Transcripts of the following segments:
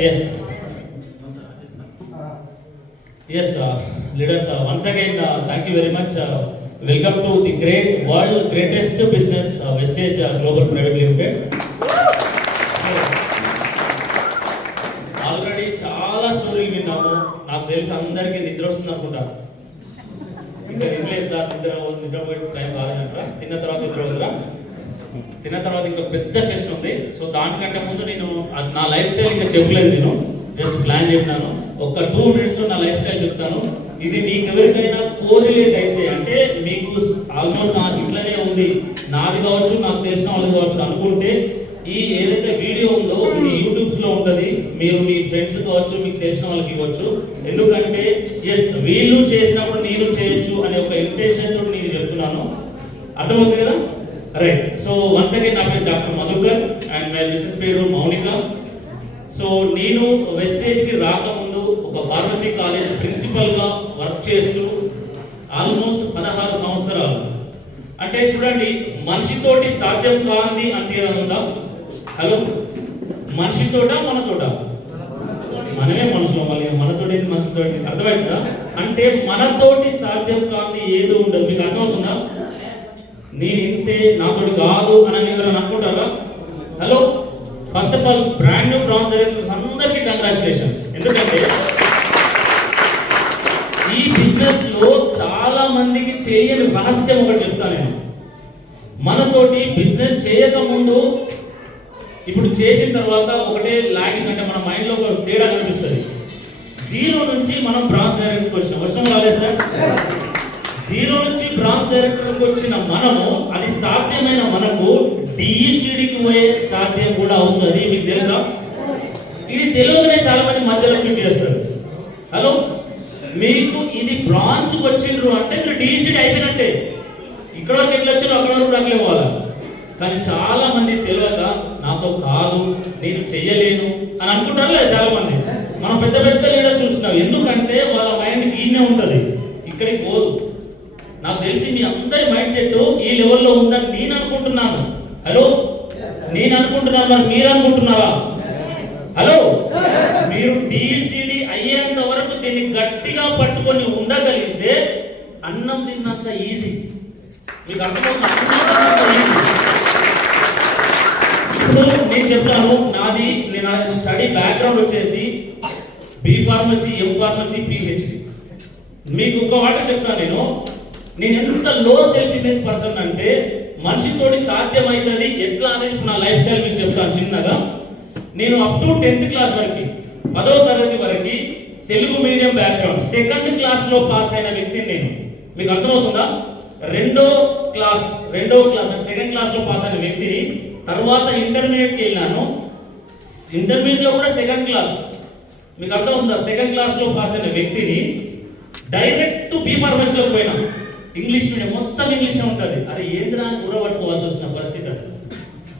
yes. Yes, leaders, once again, thank you very much. Welcome to the world greatest business, Vestige Global Private Limited. Already చాలా స్టోరీలు విన్నాము. నాకు తెలిసి అందరికీ నిద్ర వస్తుంది అనుకుంటా. ఇంకా తినలేదు సార్, నిద్రపోయే టైం కాలేదంట. తిన్న తర్వాత నిద్ర వదరా, తిన్న తర్వాత ఇంకా పెద్ద సెషన్ ఉంది. సో దానికంటే ముందు నేను నా లైఫ్ స్టైల్ ఇంకా చెప్పలేదు, నేను జస్ట్ ప్లాన్ చేసినాను. ఒక 2 minutesలో నా లైఫ్ స్టైల్ చెప్తాను. ఇది మీకు ఎవరికైనా కోరిలేట్ అయితే, అంటే మీకు ఆల్మోస్ట్ నాకు ఇట్లనే ఉంది, నాది కావచ్చు, నాకు తెలిసిన వాళ్ళది కావచ్చు అనుకుంటే, ఈ ఏదైతే వీడియో ఉందో ఇది యూట్యూబ్స్లో ఉంటుంది. మీరు మీ ఫ్రెండ్స్ కావచ్చు, మీకు తెలిసిన వాళ్ళకి ఇవ్వచ్చు. ఎందుకంటే ఎస్, వీళ్ళు చేసినప్పుడు నేను చేయొచ్చు అనే ఒక ఇంటెన్షన్ తోటి నేను చెప్తున్నాను. అర్థమవుతుంది కదా? రైట్. సో వన్స్ అగైన్ నా పేరు doctor Madhukar and my missus పేరు మౌనిక. సో నేను వెస్టేజ్కి రాకముందు ఒక ఫార్మసీ కాలేజ్ ప్రిన్సిపల్గా వర్క్ చేస్తూ ఆల్మోస్ట్ 16 సంవత్సరాలు. అంటే చూడండి, మనిషితోటి సాధ్యం కాంది అంటే ఏదన్నా? హలో, మనిషితోట మనతోట? మనమే మనుషులు, మళ్ళీ మనతోటి అర్థమైందా? అంటే మనతోటి సాధ్యం కాంది ఏదో ఉండదు. మీకు అర్థమవుతుందా? నేను ఇంతే, నాతోటి కాదు అని ఎవరైనా అనుకుంటారా? Hello, first of all brand new branch directors అందరికీ కంగ్రాచులేషన్స్. ఎందుకంటే ఈ బిజినెస్ లో చాలా మందికి తెలియని రహస్యం ఒకటి చెప్తాను నేను. మనతోటి బిజినెస్ చేయక ముందు, ఇప్పుడు చేసిన తర్వాత ఒకటే లాగింగ్, అంటే మన మైండ్ లో ఒక తేడా కనిపిస్తుంది. 0 నుంచి మనం బ్రాంచ్ డైరెక్టర్కి వచ్చిన వర్షం రాలేదు సార్. 0 నుంచి బ్రాంచ్ డైరెక్టర్కి వచ్చిన మనము, అది సాధ్యమైన మనకు డిఈసిడికి పోయే సాధ్యం కూడా అవుతుంది. మీకు తెలుసా? ఇది తెలియకనే చాలా మంది మధ్యలో క్లిక్ చేస్తారు. హలో, మీకు ఇది బ్రాంచ్కి వచ్చిండ్రు అంటే మీరు డిఈసిడి అయిపోయినట్టే. ఇక్కడ వరకు ఎట్లా వచ్చారో అక్కడ వరకు అట్లే పోవాలి. కానీ చాలా మంది తెలియక నాతో కాదు, నేను చెయ్యలేను అని అనుకుంటారు లేదా చాలా మంది. మనం పెద్ద పెద్ద లీడర్స్ చూస్తున్నాం. ఎందుకంటే వాళ్ళ మైండ్ ఈయనే ఉంటుంది, ఇక్కడికి పోదు. నాకు తెలిసి మీ అందరి మైండ్ సెట్ ఈ లెవెల్లో ఉందని నేను అనుకుంటున్నాను. హలో, నేను అనుకుంటున్నాను, మరి మీరు అనుకుంటున్నారా? హలో, మీరు డిసిడి అయ్యేంత వరకు దీన్ని గట్టిగా పట్టుకొని ఉండగలిగితే అన్నం తిన్నంత ఈజీ. మీకు అర్థమవుతుంది? ఇప్పుడు నేను చెప్తాను, నేను స్టడీ బ్యాక్గ్రౌండ్ వచ్చేసి B pharmacy, M pharmacy, PhD. మీకు ఒక మాట చెప్తాను, నేను ఎంత లో సెల్ఫ్ ఇమేజ్ పర్సన్ అంటే మనిషితోటి సాధ్యమవుతుంది ఎట్లా అనేది నా లైఫ్ స్టైల్ మీకు చెప్తాను చిన్నగా. నేను అప్ టు 10th క్లాస్ వరకు, 10వ తరగతి వరకు తెలుగు మీడియం బ్యాక్గ్రౌండ్, 2nd క్లాస్లో పాస్ అయిన వ్యక్తిని నేను. మీకు అర్థమవుతుందా? రెండో క్లాస్ అంటే 2nd క్లాస్లో పాస్ అయిన వ్యక్తిని. తర్వాత ఇంటర్మీడియట్కి వెళ్ళాను. ఇంటర్మీడియట్లో కూడా 2nd క్లాస్. మీకు అర్థమవుతుందా? 2nd క్లాస్లో పాస్ అయిన వ్యక్తిని డైరెక్ట్ బి ఫార్మసీలోకి పోయినా. ఇంగ్లీష్ మీడియం, మొత్తం ఇంగ్లీష్ ఉంటుంది. అరే ఏంద్రా అని గుర్రపట్టుకోవాల్సి వచ్చిన పరిస్థితి.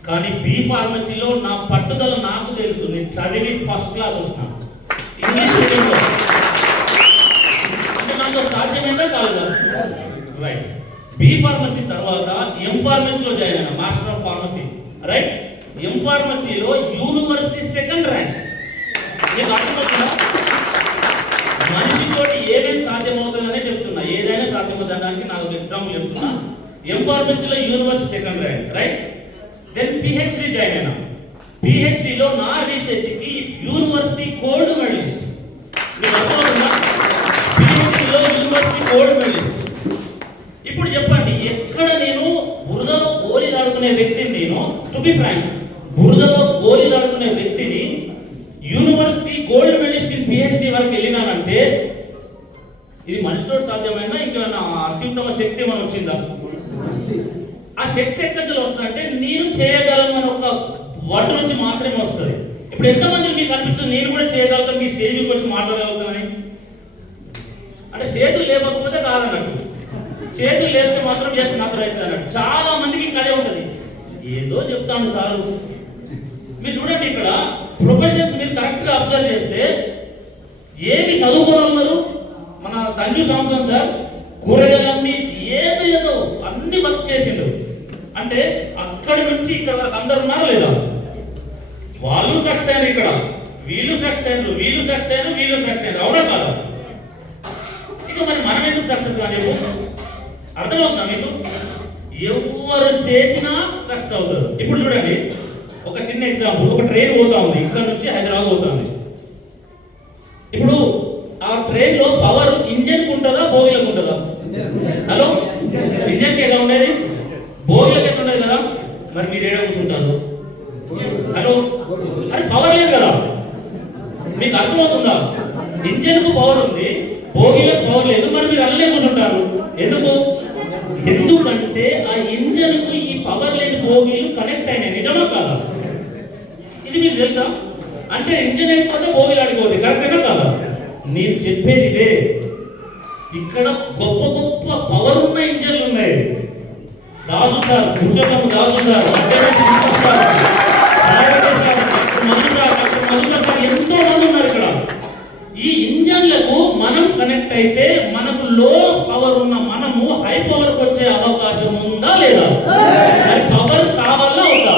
కానీ బి ఫార్మసీలో నా పట్టుదల నాకు తెలుసు. నేను చదివి 1st క్లాస్ వచ్చిన ఇంగ్లీష్ మీడియంలో. అంటే నాకు సాధ్యమైందా కాలేదా? రైట్. బి ఫార్మసీ తర్వాత ఎం ఫార్మసీలో జాయిన్ అయినా, master of pharmacy. Right. M ఫార్మసీలో యూనివర్సిటీ 2nd ర్యాంక్. నేను అర్థమవుతుందా? మనిషితోటి ఏమేమి సాధ్యమవుతుందనే చెప్తున్నా. ఏదైనా సాధ్యమవుతుందానికి నాకు ఎగ్జాంపుల్ చెప్తున్నా. ఎం ఫార్మసీలో university 2nd rank. Right. Then PhD join అయినా. పిహెచ్డిలో నా రీసెర్చ్కి యూనివర్సిటీ గోల్డ్ మెడలిస్ట్. మీకు అర్థమవుతుందా? పిహెచ్డిలో యూనివర్సిటీ గోల్డ్ మెడలిస్ట్. ఇప్పుడు చెప్పండి, ఎక్కడ నేను బురదలో గోళీలు ఆడుకునే వ్యక్తిని, నేను టు బి ఫ్రాంక్, బురదలో గోళీలు ఆడుకునే వ్యక్తిని university gold medallist in PhD వరకు వెళ్ళినానంటే ఇది మనిషితో సాధ్యమైనా ఇంకా నా అత్యుత్తమ శక్తి ఏమైనా వచ్చిందా? ఆ శక్తి ఎక్కడి వస్తుందంటే నేను చేయగలను అని ఒక వర్డ్ నుంచి మాత్రమే వస్తుంది. ఇప్పుడు ఎంతమంది మీకు అనిపిస్తుంది నేను కూడా చేయగలుగుతాను, మీ స్టేజ్ మీకు వచ్చి మాట్లాడగలుగుతానని? అంటే చేతులు లేకపోతే కాదన్నట్టు, చేతులు లేకపోతే మాత్రం చేస్తే నాకు రైట్ అన్నట్టు. చాలా మందికి ఇంకా అదే ఉంటుంది, ఏదో చెప్తాను సారు. మీరు చూడండి, ఇక్కడ ప్రొఫెషన్స్ మీరు కరెక్ట్గా అబ్జర్వ్ చేస్తే ఏమి చదువుకోవాలన్నారు? మన సంజు సాంసన్ సార్ కూరగాయలన్నీ ఏదో అన్ని వర్క్ చేసిండు. అంటే అక్కడి నుంచి ఇక్కడ వరకు అందరు ఉన్నారా లేదా? వాళ్ళు సక్సెస్ అయిన ఇక్కడ వీళ్ళు సక్సెస్ అయినారు అవునా కాదా? ఇక మరి మనం ఎందుకు సక్సెస్ కాలేము? అర్థమవుతుందా మీకు? ఎవరు చేసినా సక్సెస్ అవుతారు. ఇప్పుడు చూడండి, ఒక చిన్న ఎగ్జాంపుల్. ఒక ట్రైన్ పోతా ఉంది, ఇక్కడ నుంచి హైదరాబాద్ పోతుంది. ఇప్పుడు ఆ ట్రైన్ లో పవర్ ఇంజన్ కు ఉంటుందా, బోగిలకు ఉంటుందా? హలో, ఇంజన్ కి ఎలా ఉండేది, బోగిలకు ఎట్లా ఉండేది కదా? మరి మీరు ఏడ కూర్చుంటారు? హలో, అది పవర్ లేదు కదా? మీకు అర్థమవుతుందా? ఇంజన్ కు పవర్ ఉంది, బోగిలకు పవర్ లేదు, మరి మీరు అల్లే కూర్చుంటారు. ఎందుకంటే ఆ ఇంజన్ కు ఈ పవర్ లేని బోగీలు కనెక్ట్ అయినాయి. నిజమా కాదా? ఇది మీకు తెలుసా? అంటే ఇంజన్ అయిపోతే బోగీలు ఆడిపోతుంది. కరెక్టేనా కాదా? నేను చెప్పేది ఇదే. ఇక్కడ గొప్ప గొప్ప పవర్ ఉన్న ఇంజన్లు ఉన్నాయి. దాసు సార్, పురుషోత్తమ దాసు సార్, ఎంతో మంది ఉన్నారు ఇక్కడ. ఈ ఇంజన్లకు మనం కనెక్ట్ అయితే మనకు లో పవర్ ఉన్న మనము హై పవర్ వచ్చే అవకాశం ఉందా లేదా? పవర్ కావాలా అవుతా?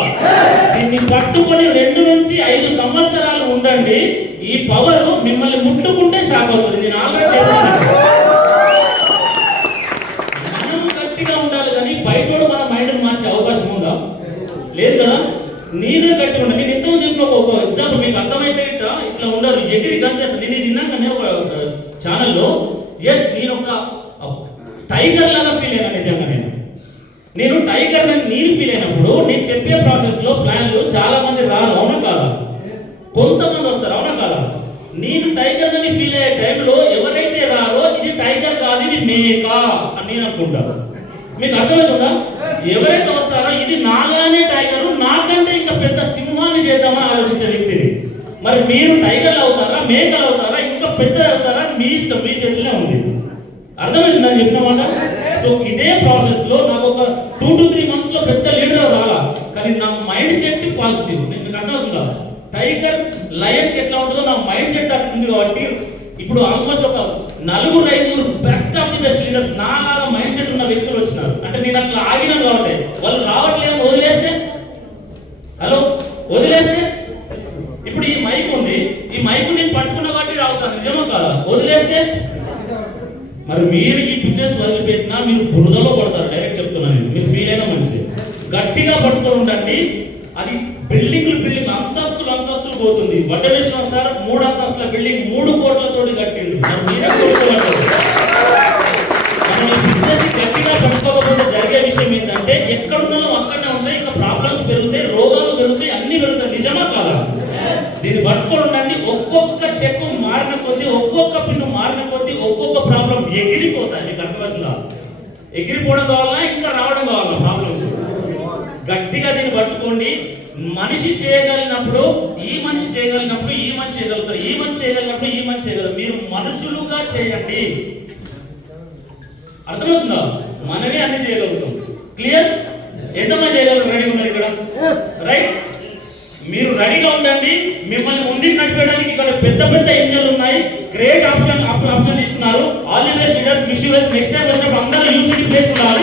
దీన్ని పట్టుకొని 2 నుంచి 5 సంవత్సరాలు ఉండండి. ఈ పవర్ మిమ్మల్ని ముట్టుకుంటే షాక్ అవుతుంది. నేను ఆల్రెడీ చెప్పాను. మనం గట్టిగా ఉండాలి కానీ బయట మన మైండ్ మార్చే అవకాశం ఉందా? లేదు కదా? నేనే గట్టిగా ఉండాలి. నేను ఎంతో చెప్పిన ఒక ఎగ్జాంపుల్ మీకు అర్థమైతే ఇట్లా ఉండదు. ఎగిరి గంతేస్తాను. నేను తిన్నాకనే ఒక ఛానల్లో నేను ఒక టైగర్ లాగా ఫీల్ అయినా. నిజంగా నేను టైగర్ నేను ఫీల్ అయినప్పుడు నేను చెప్పే ప్రాసెస్ లో ప్లాన్లు చాలా మంది రారు. అవునా కాదా? కొంతమంది వస్తారు. అవునా కాదా? నేను టైగర్ అని ఫీల్ అయ్యే టైంలో ఎవరైతే రారో ఇది టైగర్ కాదు, ఇది మేక అని నేను అనుకుంటాను. మీకు అర్థమవుతుందా? ఎవరైతే వస్తారో ఇది నాగానే టైగరు, నాకంటే ఇంకా పెద్ద సింహాన్ని చేద్దామని ఆలోచించే వ్యక్తిని. మరి మీరు టైగర్లు అవుతారా, మేకలు అవుతారా, ఇంకా పెద్ద అవుతారా? మీ ఇష్టం, మీ చేతిలో ఉంది. అర్థమైంది నేను చెప్పిన మాట? సో ఇదే ప్రాసెస్ లో నాకు ఒక 2 to 3 months లో పెద్ద లీడర్ రాలా, కానీ నా మైండ్ సెట్ పాజిటివ్. మీకు అర్థమవుతుందా? టైగర్ లయన్ ఎట్లా ఉంటుందో నా మైండ్ సెట్ అట్లా ఉంది. కాబట్టి ఇప్పుడు ఆల్మోస్ట్ ఒక 4-5 best of the best leaders నాలాగా మైండ్ సెట్ ఉన్న వ్యక్తులు వచ్చినారు. అంటే నేను అట్లా ఆగినాను కాబట్టి. వాళ్ళు రావట్లేదు వదిలేస్తే, హలో వదిలేస్తే, ఇప్పుడు ఈ మైక్ ఉంది, ఈ మైక్ నేను పట్టుకున్న కాబట్టి రావుతాను. నిజమా కాదా? వదిలేస్తే మరి మీరు ఈ బిజినెస్ వదిలిపెట్టినా మీరు బురదలో పడతారు. డైరెక్ట్ చెప్తున్నాను. మీరు ఫీల్ అయిన మనిషి గట్టిగా పట్టుకొని ఉండండి. అది బిల్డింగ్ అంతస్తులు పోతుంది. వడ్డేశ్వర సార్ 3 అంతస్తుల బిల్డింగ్ 3 కోట్లతోటి కట్టిండు. మీరే బిజినెస్ గట్టిగా పట్టుకోకపోతే జరిగే విషయం ఏంటంటే ఎక్కడున్నాలో అక్కడనే ఉంటాయి. ఇంకా ప్రాబ్లమ్స్ పెరుగుతాయి, రోగాలు పెరుగుతాయి, అన్ని పెరుగుతాయి. నిజమా కాదా? దీన్ని పట్టుకొని ఉండండి. ఒక్కొక్క చెక్కు మారిన కొద్దీ, ఒక్కొక్క పిన్ను మారిన కొద్దీ ఒక్కొక్క ప్రాబ్లం ఎగిరిపోతాయి. మీకు అర్థమవుతుందా? ఎగిరిపోవడం కావాలన్నా ఇంకా రావడం కావాలన్నా ప్రాబ్లమ్స్. గట్టిగా దీన్ని పట్టుకోండి. మనిషి చేయగలిగినప్పుడు ఈ మనిషి చేయగలిగినప్పుడు ఈ మనిషి చేయగలుగుతారు, ఈ మనిషి చేయగలిగినప్పుడు ఈ మనిషి చేయగలరు. మీరు మనుషులుగా చేయండి. అర్థమవుతుందా? మనమే అన్ని చేయగలుగుతాం. క్లియర్? ఎంతమంది చేయగలరు? రెడీ ఉన్నారు ఇక్కడ? రైట్. మీరు రెడీగా ఉండండి. మిమ్మల్ని ముందుకు నడిపేయడానికి ఇక్కడ పెద్ద పెద్ద ఇంజన్లు ఉన్నాయి. గ్రేట్ ఆప్షన్ తీసుకున్నారు. All the best leaders. Wish you well. Next time వచ్చినప్పుడు అందరూ యూసిటీ ప్లేస్ ఉండాలి.